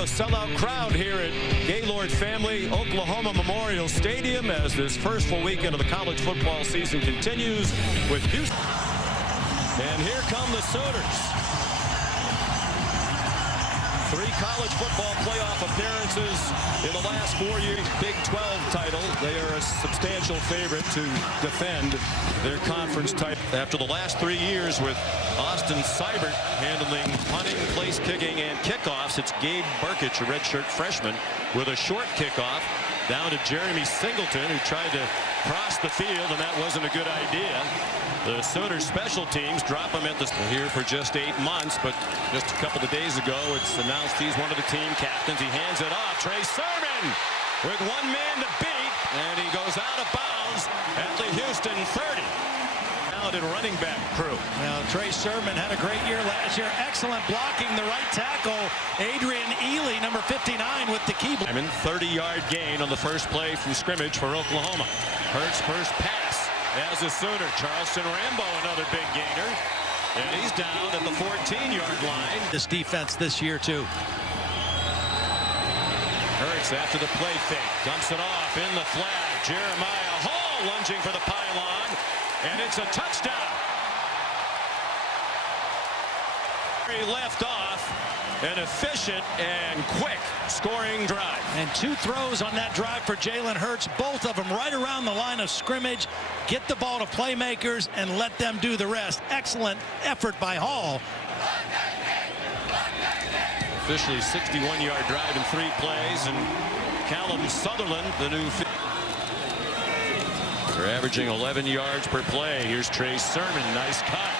a sellout crowd here at Gaylord Family Oklahoma Memorial Stadium as this first full weekend of the college football season continues with Houston. And here come the Sooners. 3 college football playoff appearances in the last 4 years. Big 12 title. They are a substantial favorite to defend their conference title. After the last 3 years with Austin Seibert handling punting, place kicking, and kickoffs, it's Gabe Burkich, a redshirt freshman, with a short kickoff down to Jeremy Singleton, who tried to cross the field, and that wasn't a good idea. The Sooners special teams drop him at the here for just 8 months, but just a couple of days ago it's announced he's one of the team captains. He hands it off. Trey Sermon with 1 man to beat, and he goes out of bounds at the Houston 30. Talented running back crew. Now Trey Sermon had a great year last year. Excellent blocking. The right tackle, Adrian Ely, number 59, with the key. 30-yard gain on the first play from scrimmage for Oklahoma. Hurts first pass as a Sooner. Charleston Rambo, another big gainer. And he's down at the 14-yard line. This defense this year, too. Hurts after the play fake. Dumps it off in the flag. Jeremiah Hall lunging for the pylon. And it's a touchdown. He left off an efficient and quick scoring drive. And 2 throws on that drive for Jalen Hurts, both of them right around the line of scrimmage. Get the ball to playmakers and let them do the rest. Excellent effort by Hall. Officially 61-yard drive in 3 plays, and Callum Sutherland, the new. They're averaging 11 yards per play. Here's Trey Sermon, nice cut.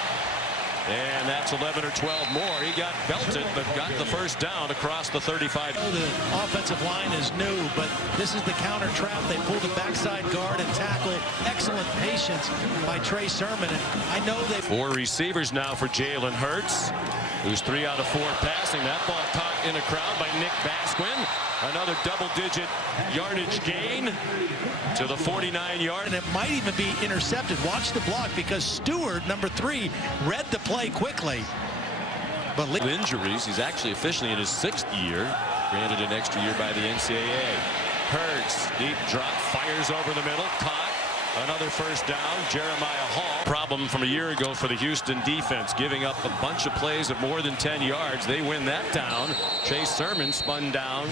And that's 11 or 12 more. He got belted, but got the first down across the 35. The offensive line is new, but this is the counter trap. They pull the backside guard and tackle. Excellent patience by Trey Sermon. And I know they 4 receivers now for Jalen Hurts, who's 3 out of 4 passing. That ball caught in a crowd by Nick Basquin. Another double-digit yardage gain to the 49-yard. And it might even be intercepted. Watch the block, because Stewart, number 3, read the play quickly. But injuries, he's actually officially in his 6th year, granted an extra year by the NCAA. Hurts, deep drop, fires over the middle, caught. Another first down. Jeremiah Hall. Problem from a year ago for the Houston defense, giving up a bunch of plays of more than 10 yards. They win that down. Chase Sermon spun down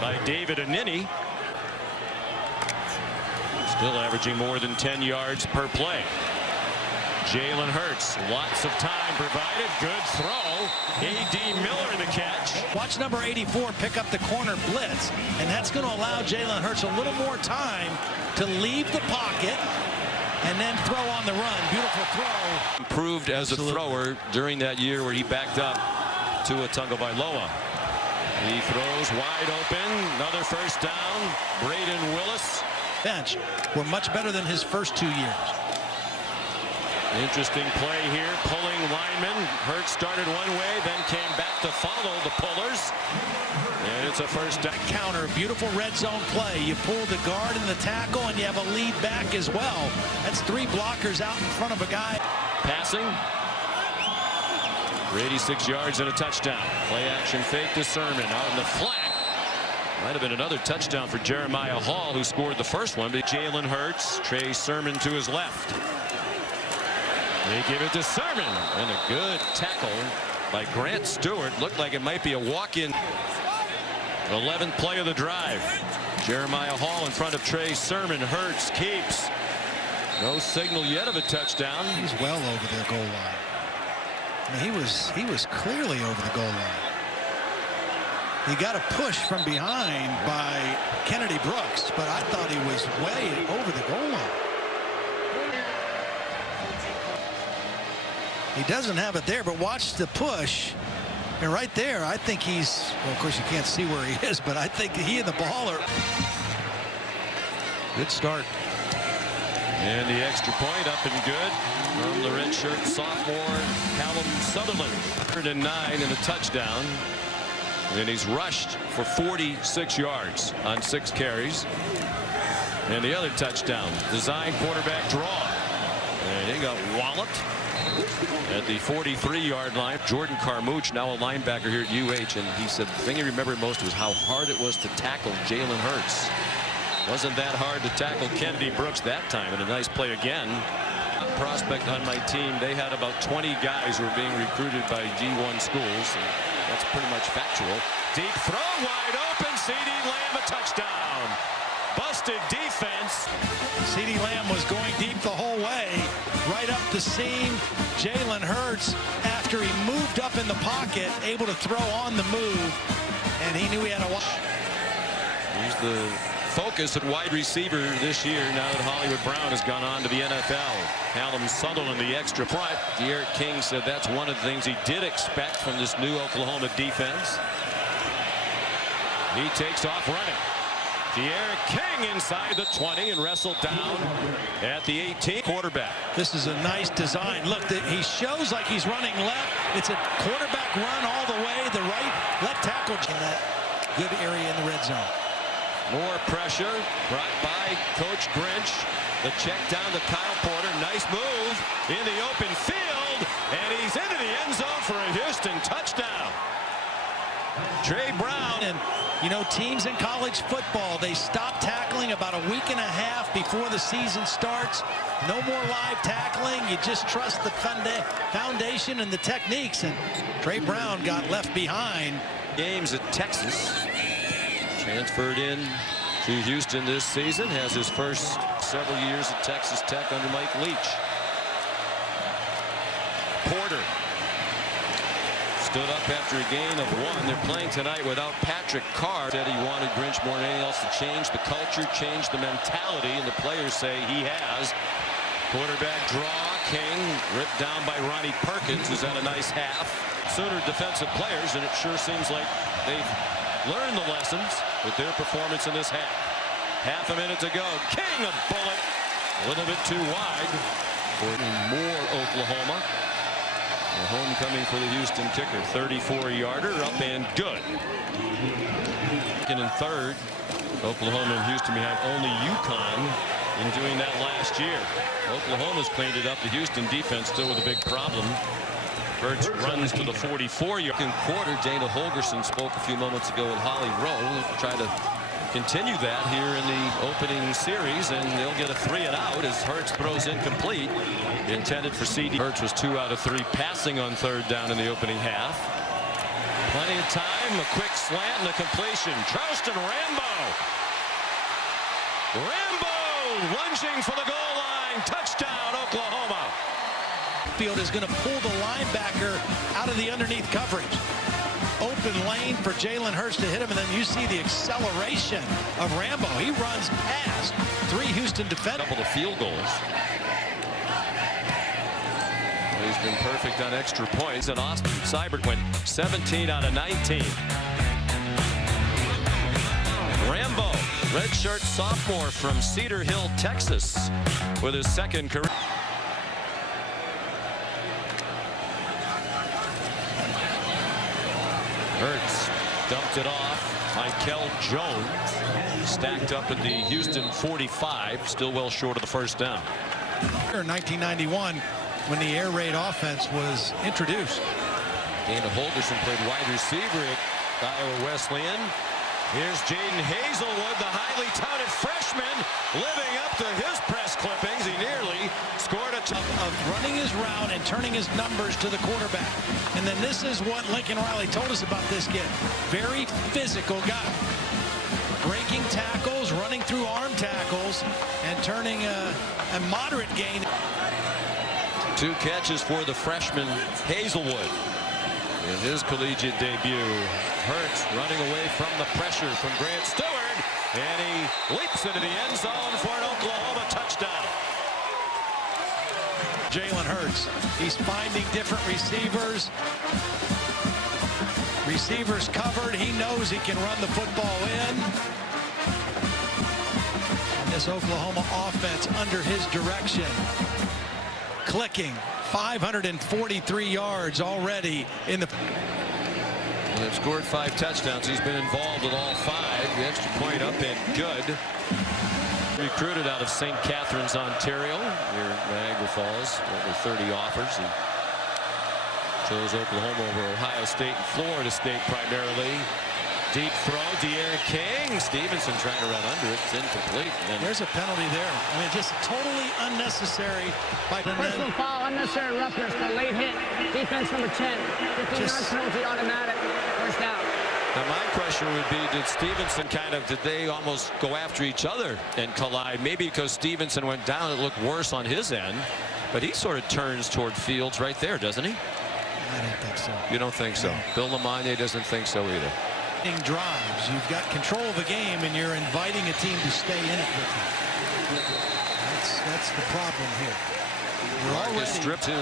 by David Anini. Still averaging more than 10 yards per play. Jalen Hurts, lots of time provided. Good throw. A.D. Miller in the catch. Watch number 84 pick up the corner blitz, and that's going to allow Jalen Hurts a little more time to leave the pocket and then throw on the run. Beautiful throw. Improved as a thrower during that year where he backed up Tua Tagovailoa. He throws wide open. Another first down. Braden Willis. Bench were much better than his first 2 years. Interesting play here, pulling lineman. Hurts started one way, then came back to follow the pullers. And it's a first down. Counter, beautiful red zone play. You pull the guard and the tackle, and you have a lead back as well. That's 3 blockers out in front of a guy. Passing for 86 yards and a touchdown. Play action fake to Sermon out in the flat. Might have been another touchdown for Jeremiah Hall, who scored the first one. But Jalen Hurts, Trey Sermon to his left. They give it to Sermon, and a good tackle by Grant Stewart. Looked like it might be a walk-in. 11th play of the drive. Jeremiah Hall in front of Trey Sermon. Hurts keeps. No signal yet of a touchdown. He's well over their goal line. I mean, he was clearly over the goal line. He got a push from behind by Kennedy Brooks, but I thought he was way over the goal line. He doesn't have it there, but watch the push. And right there, I think he's, well, of course you can't see where he is, but I think he and the ball are. Good start. And the extra point up and good from the redshirt sophomore Callum Sutherland. 109 and a touchdown. And he's rushed for 46 yards on 6 carries. And the other touchdown, design quarterback draw. And he got walloped. At the 43-yard line, Jordan Carmouche, now a linebacker here at UH, and he said the thing he remembered most was how hard it was to tackle Jalen Hurts. Wasn't that hard to tackle Kennedy Brooks that time, and a nice play again. Prospect on my team, they had about 20 guys who were being recruited by D1 schools, and that's pretty much factual. Deep throw, wide open, CeeDee Lamb, a touchdown. Busted defense. CeeDee Lamb was going deep the whole way, right up the seam. Jalen Hurts, after he moved up in the pocket, able to throw on the move, and he knew he had a watch. He's the focus at wide receiver this year now that Hollywood Brown has gone on to the NFL. Callum Sutherland, the extra point. D'Eriq King said that's one of the things he did expect from this new Oklahoma defense. He takes off running. D'Eriq King inside the 20 and wrestled down at the 18. Quarterback. This is a nice design. Look, he shows like he's running left. It's a quarterback run all the way. The left tackle in that good area in the red zone. More pressure brought by Coach Grinch. The check down to Kyle Porter. Nice move in the open field. And he's into the end zone for a Houston touchdown. Trey Brown. And, you know, teams in college football, they stop tackling about a week and a half before the season starts. No more live tackling. You just trust the foundation and the techniques. And Trey Brown got left behind. Games at Texas. Transferred in to Houston this season. Has his first several years at Texas Tech under Mike Leach. Porter stood up after a gain of 1. They're playing tonight without Patrick Carr. Said he wanted Grinch more than anything else to change the culture, change the mentality, and the players say he has. Quarterback draw. King ripped down by Ronnie Perkins, who's had a nice half. Sooner defensive players, and it sure seems like they've learned the lessons with their performance in this half. Half a minute to go. King, a bullet. A little bit too wide for more Oklahoma. The homecoming for the Houston kicker. 34-yarder, up and good. Second and third. Oklahoma and Houston behind only UConn in doing that last year. Oklahoma's cleaned it up. The Houston defense still with a big problem. Hurts runs to the 44-yard quarter. Dana Holgorsen spoke a few moments ago with Holly Rowe. Try to continue that here in the opening series, and they'll get a 3-and-out as Hurts throws incomplete. Intended for CeeDee. Hurts was 2 out of 3 passing on third down in the opening half. Plenty of time. A quick slant and a completion. Charleston Rambo. Rambo lunging for the goal line. Touchdown, Oklahoma. Field is going to pull the linebacker out of the underneath coverage. Open lane for Jalen Hurts to hit him, and then you see the acceleration of Rambo. He runs past 3 Houston defenders. Couple of field goals. He's been perfect on extra points, and Austin Seibert went 17 out of 19. Rambo, redshirt sophomore from Cedar Hill, Texas, with his second career. Hurts dumped it off. Michael Jones stacked up at the Houston 45, still well short of the first down. In 1991, when the air raid offense was introduced. Dana Holgorsen played wide receiver at Iowa Wesleyan. Here's Jaden Hazelwood, the highly touted freshman, living up to his press clippings. He nearly scored a touchdown. Of running his route and turning his numbers to the quarterback. And then this is what Lincoln Riley told us about this kid. Very physical guy. Breaking tackles, running through arm tackles, and turning a moderate gain. 2 catches for the freshman Hazelwood in his collegiate debut. Hurts running away from the pressure from Grant Stewart, and he leaps into the end zone for an Oklahoma touchdown. Jalen Hurts, he's finding different receivers. Receivers covered. He knows he can run the football in. And this Oklahoma offense under his direction. Clicking. 543 yards already in the. They've scored 5 touchdowns. He's been involved in all 5. The extra point up and good. Recruited out of St. Catharines, Ontario, near Niagara Falls. Over 30 offers. He chose Oklahoma over Ohio State and Florida State primarily. Deep throw, De'Aaron King. Stevenson trying to run under it. It's incomplete. And There's a penalty there. I mean, just totally unnecessary. Personal foul, unnecessary roughness, the late hit. Defense number 10. 15-yard penalty, automatic. First down. Now my question would be, did Stevenson did they almost go after each other and collide? Maybe because Stevenson went down, it looked worse on his end. But he sort of turns toward Fields right there, doesn't he? I don't think so. You don't think so? No. Bill LeMahieu doesn't think so either. Drives. You've got control of the game, and you're inviting a team to stay in it with you. That's the problem here. You're already stripped to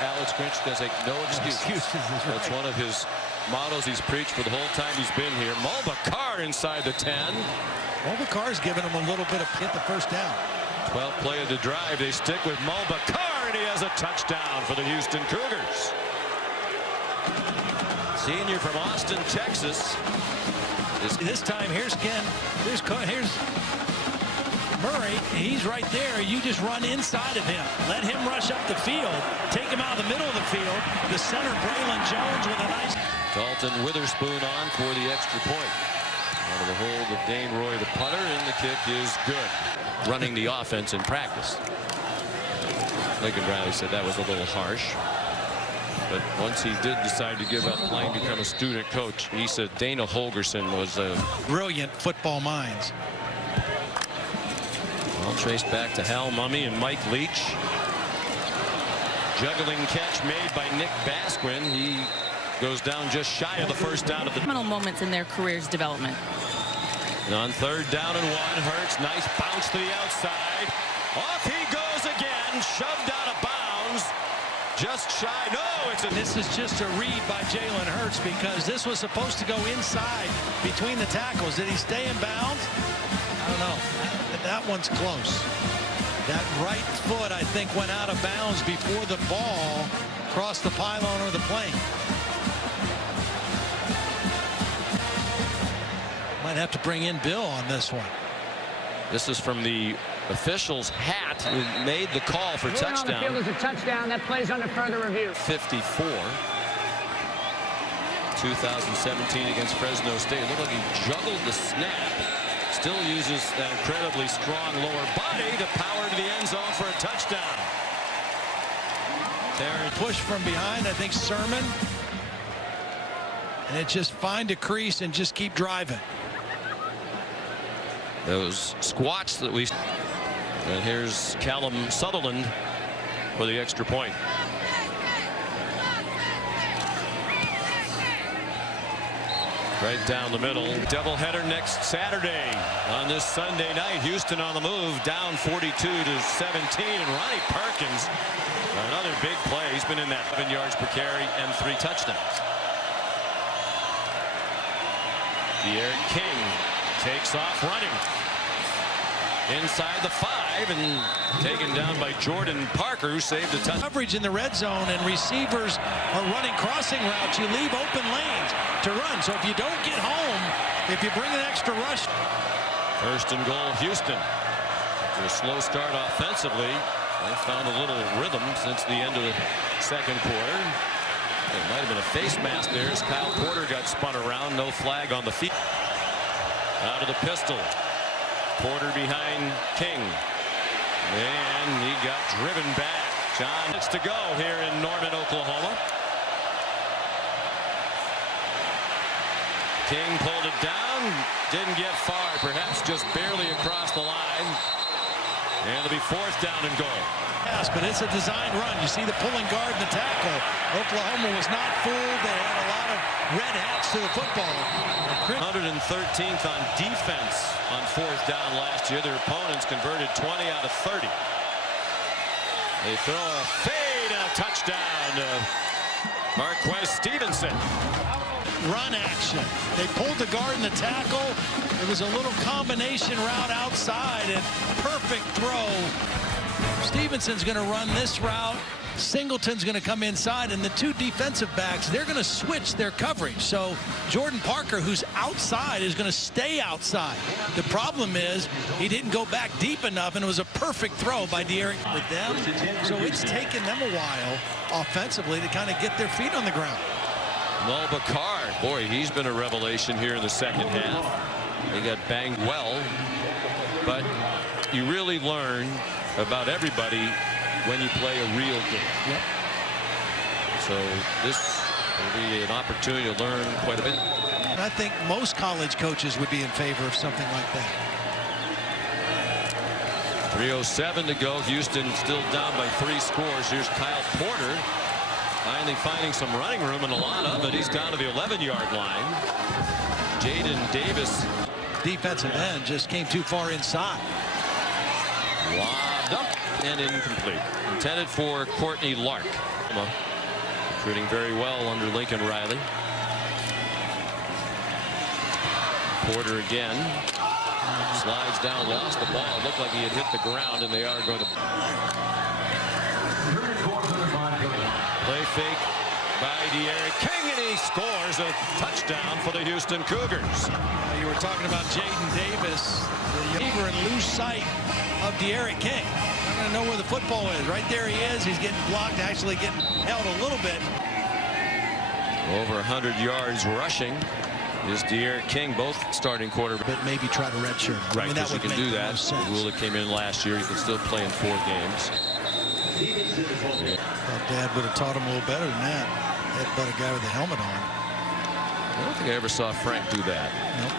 Alex Grinch does take no excuses. That's one of his mottos he's preached for the whole time he's been here. Mulbacar inside the 10. Mulbacar's giving him a little bit of hit the first down. 12th play of the drive. They stick with Mulbacar, and he has a touchdown for the Houston Cougars. Senior from Austin, Texas. This time, here's Ken. Here's Murray. He's right there. You just run inside of him. Let him rush up the field. Take him out of the middle of the field. The center, Braylon Jones, with a nice... Dalton Witherspoon on for the extra point. Out of the hold of Dane Roy, the punter, and the kick is good. Running the offense in practice. Lincoln Riley said that was a little harsh. But once he did decide to give up playing, become a student coach, he said Dana Holgerson was a brilliant football minds. All traced back to Hal Mumme and Mike Leach. Juggling catch made by Nick Basquin. He goes down just shy of the first down of the seminal moments in their career's development. And on 3rd down and 1, Hurts, nice bounce to the outside. Off he goes again, shoved out of bounds. Just shy. No, This is just a read by Jalen Hurts, because this was supposed to go inside between the tackles. Did he stay in bounds? I don't know. That one's close. That right foot, I think, went out of bounds before the ball crossed the pylon or the plane. Might have to bring in Bill on this one. This is from the official's hat who made the call for touchdown. On the field is a touchdown. That plays under further review. 54. 2017 against Fresno State. It looked like he juggled the snap. Still uses that incredibly strong lower body to power to the end zone for a touchdown. There, push from behind, I think Sermon. And it just find a crease and just keep driving. Those squats that we... And here's Callum Sutherland for the extra point. Right down the middle. Doubleheader next Saturday. On this Sunday night, Houston on the move, down 42-17. And Ronnie Perkins, another big play. He's been in that 7 yards per carry and 3 touchdowns. De'Aaron King takes off running. Inside the 5 and taken down by Jordan Parker, who saved a touchdown. Coverage in the red zone and receivers are running crossing routes. You leave open lanes to run. So if you don't get home, if you bring an extra rush. 1st and goal, Houston. After a slow start offensively, they found a little rhythm since the end of the 2nd quarter. It might have been a face mask there as Kyle Porter got spun around. No flag on the feet. Out of the pistol. Porter behind King. And he got driven back. John, it's to go here in Norman, Oklahoma. King pulled it down. Didn't get far. Perhaps just barely across the line. And it'll be 4th down and goal. Yes, but it's a design run. You see the pulling guard and the tackle. Oklahoma was not fooled. They had a lot of red hats to the football. 113th on defense on 4th down last year. Their opponents converted 20 out of 30. They throw a fade and a touchdown to Marquez Stevenson. Run action. They pulled the guard and the tackle. It was a little combination route outside and perfect throw. Stevenson's going to run this route Singleton's going to come inside, and the two defensive backs, they're going to switch their coverage. So Jordan Parker, who's outside, is going to stay outside. The problem is he didn't go back deep enough, and it was a perfect throw by De'Aaron with them. So it's taken them a while offensively to kind of get their feet on the ground. Mulbah Car, boy, he's been a revelation here in the second half. He got banged well, but you really learn about everybody when you play a real game. Yep. So this will be an opportunity to learn quite a bit. I think most college coaches would be in favor of something like that. 3:07 to go. Houston still down by 3 scores. Here's Kyle Porter finally finding some running room, and a lot of it. He's down to the 11-yard line. Jaden Davis. Defensive end just came too far inside. Lobbed up and incomplete. Intended for Courtney Lark. Recruiting very well under Lincoln Riley. Porter again. Slides down, lost the ball. It looked like he had hit the ground, and they are going to play fake by De'Aaron King, and he scores a touchdown for the Houston Cougars. You were talking about Jaden Davis. The eager and lose sight of De'Aaron King. I'm going to know where the football is. Right there he is. He's getting blocked, actually getting held a little bit. Over 100 yards rushing is De'Aaron King, both starting quarterbacks. But maybe try to redshirt him. Right, because you can do that. The rule that came in last year, you can still play in 4 games. Thought Dad would have taught him a little better than that. Headbutt a guy with a helmet on. I don't think I ever saw Frank do that. Nope.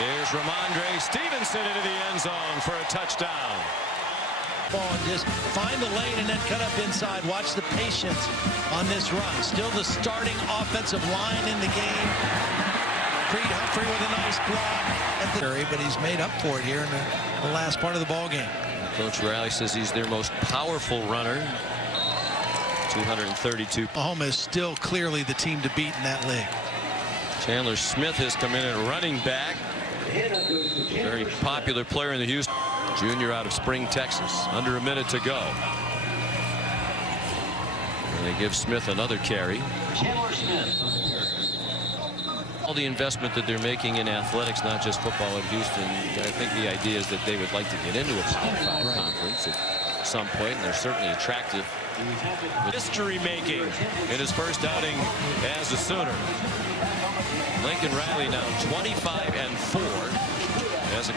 There's Ramondre Stevenson into the end zone for a touchdown. Ball and just find the lane and then cut up inside. Watch the patience on this run. Still the starting offensive line in the game. Creed Humphrey with a nice block at the area, but he's made up for it here in the last part of the ball game. Coach Riley says he's their most powerful runner. 232. Oklahoma is still clearly the team to beat in that league. Chandler Smith has come in at running back. Very popular player in the Houston. Junior out of Spring, Texas. Under a minute to go. And they give Smith another carry. Chandler Smith. All the investment that they're making in athletics, not just football at Houston, I think the idea is that they would like to get into a Power 5 conference at some point, and they're certainly attractive. History making in his first outing as a Sooner. Lincoln Riley now 25-4 as a